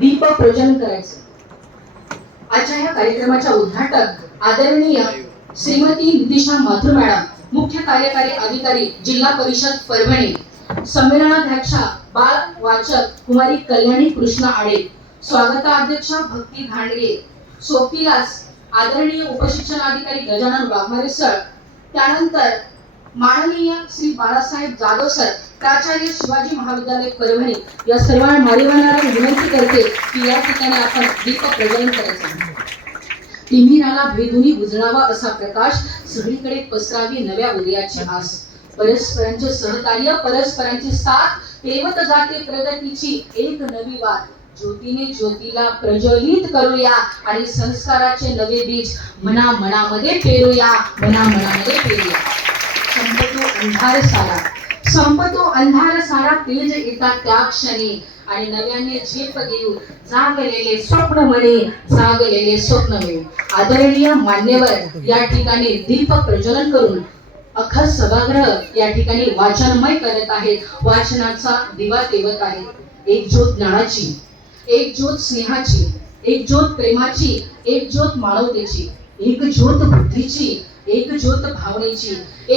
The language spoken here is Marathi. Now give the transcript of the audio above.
दीप प्रज्वलन करायचं. आजच्या या कार्यक्रमाच्या उद्घाटक आदरणीय श्रीमती नितिशा माथुर मॅडम मुख्य कार्यकारी अधिकारी जिल्हा परिषद परभणी संमेलनाध्यक्षा बाल वाचक कुमारी कल्याणी कृष्ण आडे स्वागताध्यक्षा भक्ती भांडगे सोपीलास आदरणीय उपशिक्षणाधिकारी गजानन वाघमारे सर त्यानंतर माननीय श्री बाळासाहेब जाधव सर प्राचार्य शिवाजी महाविद्यालय परभणी या सर्व मान्यवरांना विनंती करते की या ठिकाणी आपण दीप प्रज्वलन करायचं तिमिराला भेदुनी उजळावा असा प्रकाश सगळीकडे पसरावी नव्या उदयाची आस. परस्परांचे सहकार्य परस्परांची साथ तेवत जाते प्रगतीची एक नवी वाट. ज्योतीने ज्योतीला प्रज्वलित करूया आणि संस्काराचे नवे बीज मना मनामध्ये पेरूया. मना मनामध्ये पेरूया. अंधार सारा संपतो अंधार सारा तेज येतात त्या क्षणी. आणि नव्याने झेप घेऊ जागलेले स्वप्न म्हणे जागलेले स्वप्न म्हणे आदरणीय मान्यवर या ठिकाणी दीप प्रज्वलन करून अख्खा सभागृह या ठिकाणी वाचनमय करत आहेत. वाचनाचा दिवा तेवत आहे एक ज्योत ज्ञानाची एक ज्योत स्नेहाची एक ज्योत प्रेमाची एक ज्योत मानवतेची एक ज्योत बुद्धीची एक ज्योत भावनेची एक